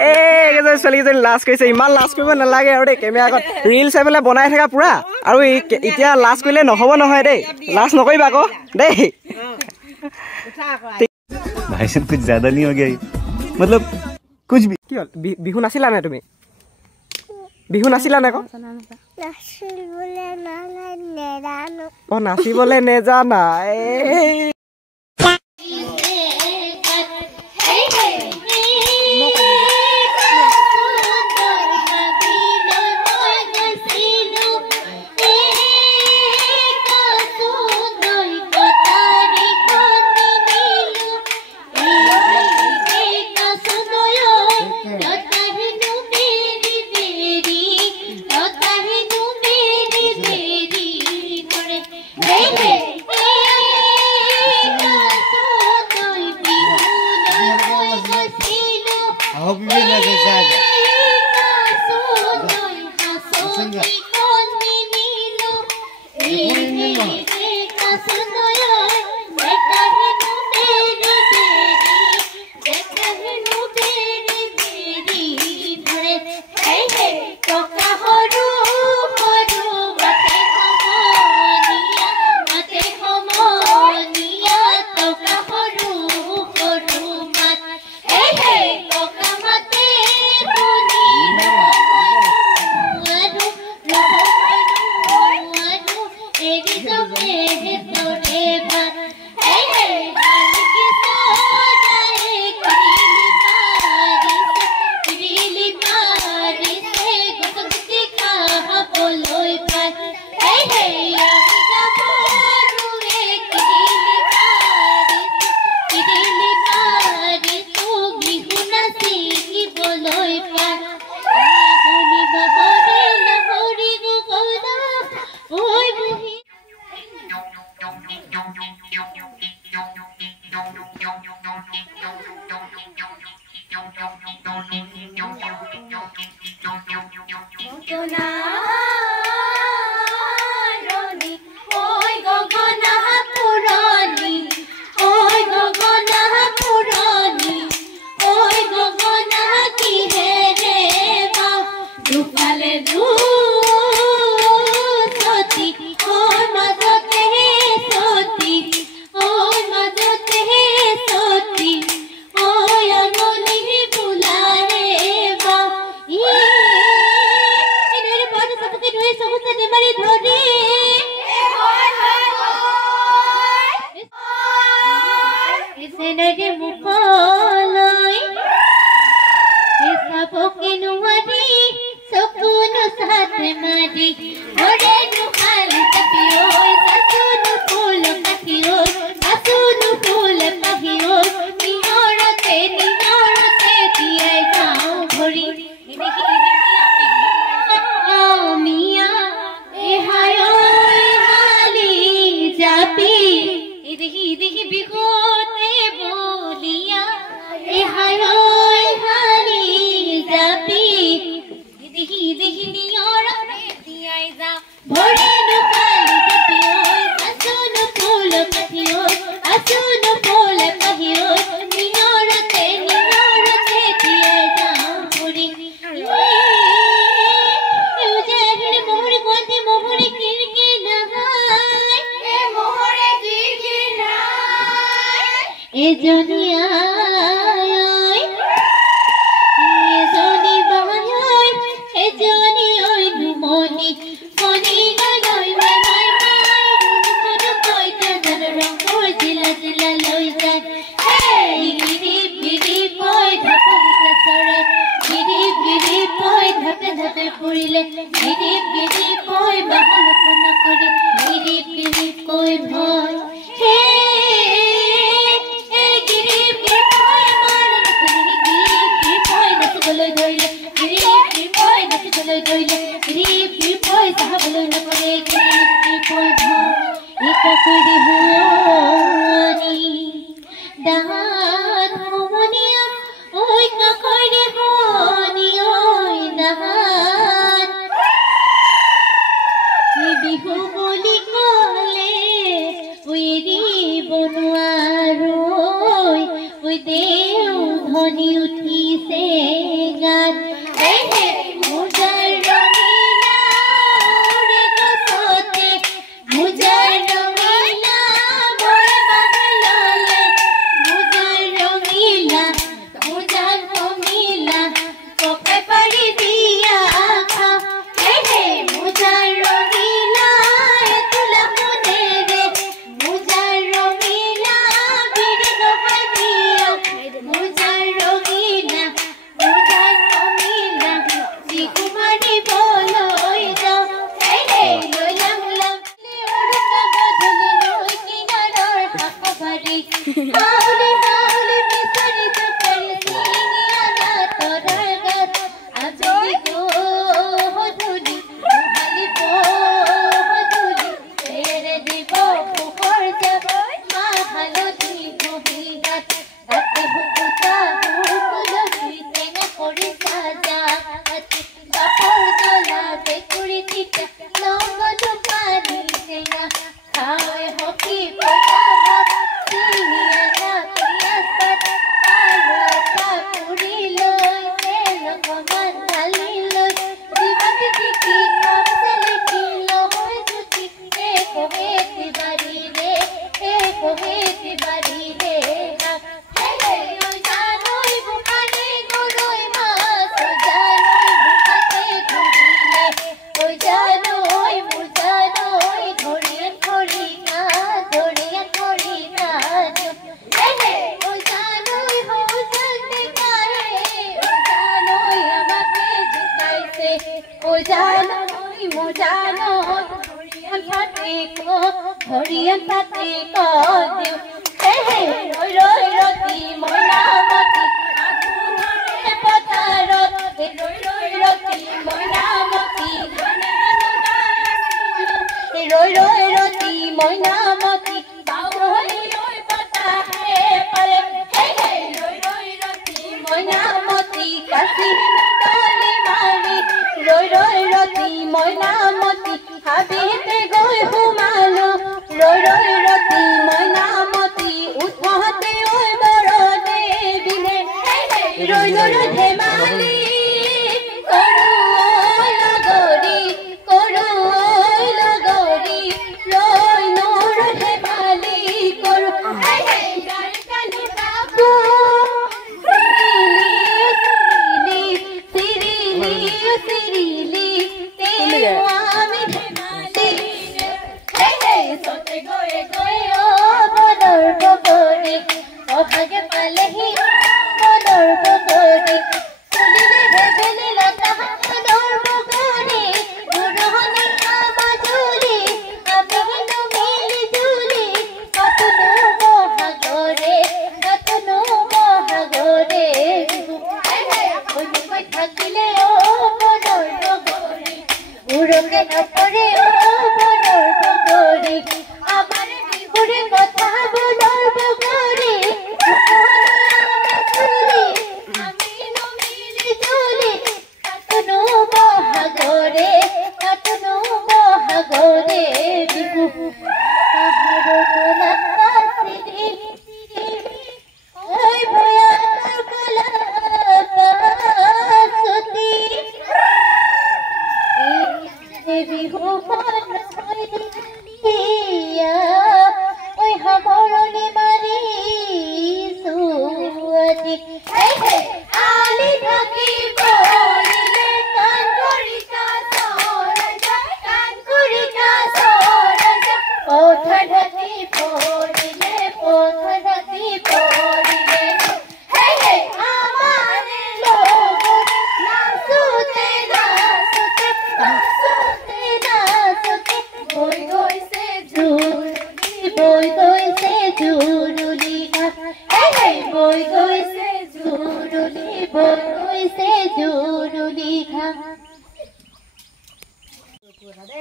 এইকেইজন ছোৱালীকেইজনী লাজ কৰিছে ইমান লাজ কৰিব নালাগে আৰু দেই কেমেৰা আগত ৰিল চাই পেলাই বনাই থাকা পুৰা আৰু এতিয়া লাজ কৰিলে নহ'ব নহয় দেই লাজ নকৰিবা আকৌ দেই भाई साहब कुछ ज्यादा नहीं हो गया मतलब कुछ भी কি হ'ল বিহু নাছিলা নে তুমি বিহু নাছিলা নে আকৌ নাচিবলৈ নেজানা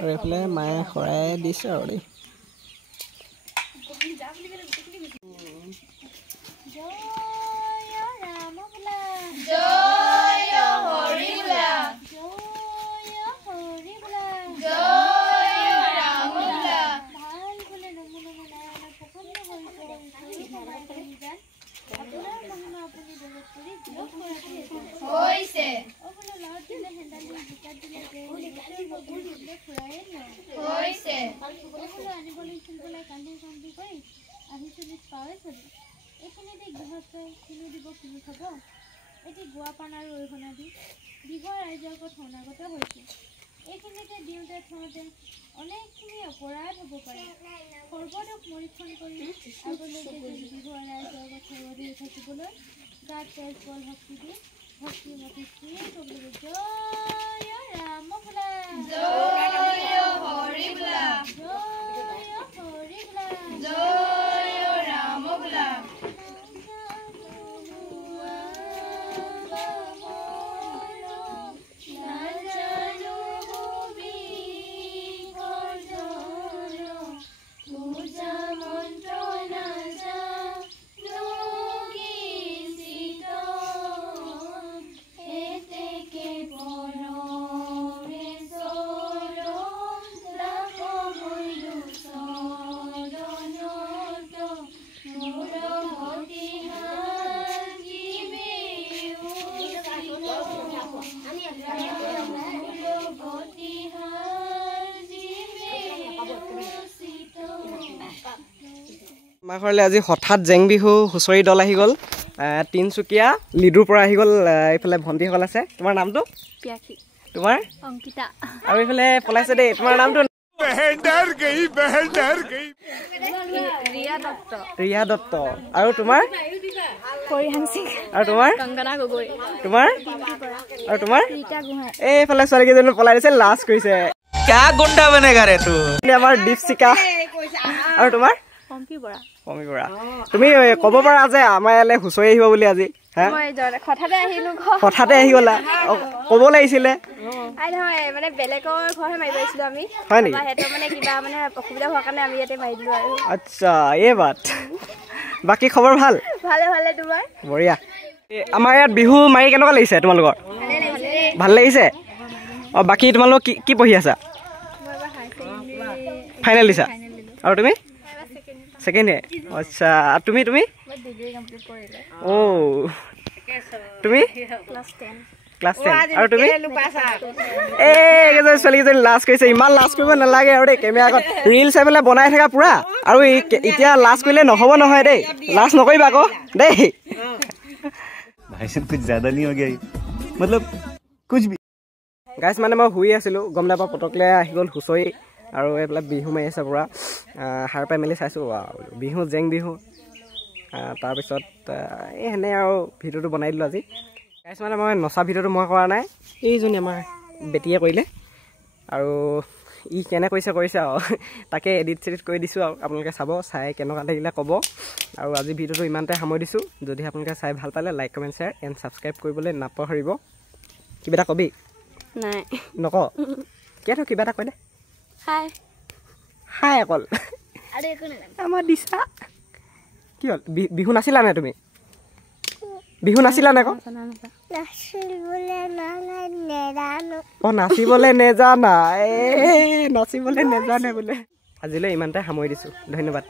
এইফালে মায়ে খৰাই দিছে আৰু দেই আমাৰ ঘৰলৈ আজি হঠাৎ জেং বিহু হুঁচৰি দল আহি গ'ল তিনচুকীয়া লিডুৰ পৰা আহি গ'ল এইফালে ভণ্টিসকল আছে তোমাৰ নামটো পিয়াখি তোমাৰ অংকিতা আৰু এইফালে পলাইছে দেই তোমাৰ নামটো ৰিয়া দত্ত আৰু তোমাৰ পৰিহান সিং আৰু তোমাৰ কংগনা গগৈ তোমাৰ আৰু তোমাৰ ৰীতা গোহাঁই এইফালে ছোৱালী কেইজনী পলাই দিছে লাজ কৰিছে क्या गुंडा बनेगा रे तू আমাৰ দীপশিকা আৰু তোমাৰ পম্পী বৰা পমি বৰা তুমি ক'ব পাৰা যে আমাৰ ইয়ালৈ হুঁচৰি আহিব বুলি আজি হা মই হঠাতে আহিলো হঠাতে আহি গ'লা ক'ব লাগিছিলে নহয় মানে বেলেগৰ ঘৰহে মাৰিব আহিছিলো আমি হয় নেকি সিহঁতৰ মানে কিবা মানে অসুবিধা হোৱাৰ কাৰণে আমি ইয়াতে মাৰি দিলো আৰু আচ্ছা এই বাত বাকী খবৰ ভাল ভালে ভালে তোমাৰ বঢ়িয়া আমাৰ ইয়াত বিহু মাৰি কেনেকুৱা লাগিছে তোমালোকৰ ভাল লাগিছে অঁ বাকী তোমালোক কি পঢ়ি আছা ফাইনেল দিছা আৰু তুমি ছেকেণ্ড ইয়েৰ আচ্ছা তুমি অ' তুমি ক্লাছ 10 আৰু তুমি এইকেইজন ছোৱালীকেইজনী লাজ কৰিছে ইমান লাজ কৰিব নালাগে আৰু দেই কেমেৰা আগত ৰিল চাই পেলাই বনাই থাকা পুৰা আৰু এতিয়া লাজ কৰিলে নহ'ব নহয় দেই লাজ নকৰিবা আকৌ দেই भाई साहब कुछ ज्यादा नहीं हो गया ये मतलब कुछ भी গাইছ মানে মই শুই আছিলোঁ গম নাপাওঁ পটকলে আহি গ'ল হুঁচৰি আৰু এইবিলাক বিহু মাৰি আছে পুৰা সাৰ পাই মেলি চাইছোঁ বিহু জেং বিহু তাৰপিছত এই সেনে আৰু ভিডিঅ'টো বনাই দিলোঁ আজি গাইছ মানে মই নচা ভিডিঅ'টো মই কৰা নাই এইজনী আমাৰ বেটীয়ে কৰিলে আৰু ই কেনে কৰিছে আৰু তাকে এডিট চেডিট কৰি দিছোঁ আৰু আপোনালোকে চাব চাই কেনেকুৱা লাগিলে ক'ব আৰু আজি ভিডিঅ'টো ইমানতে সামৰি দিছোঁ যদি আপোনালোকে চাই ভাল পালে like comment share and subscribe কৰিবলৈ নাপাহৰিব কিবা এটা কবি নাই নক কিয় কিবা এটা কৈ দে হাই অকল আৰু একো নালাগে আমাৰ দিছা কি হ'ল বিহু নাচিলা নে তুমি বিহু নাচিলা নে আকৌ অঁ নাচিবলৈ নেজানা নাচিবলৈ নেজানে বোলে আজিলৈ ইমানতে সামৰি দিছোঁ ধন্যবাদ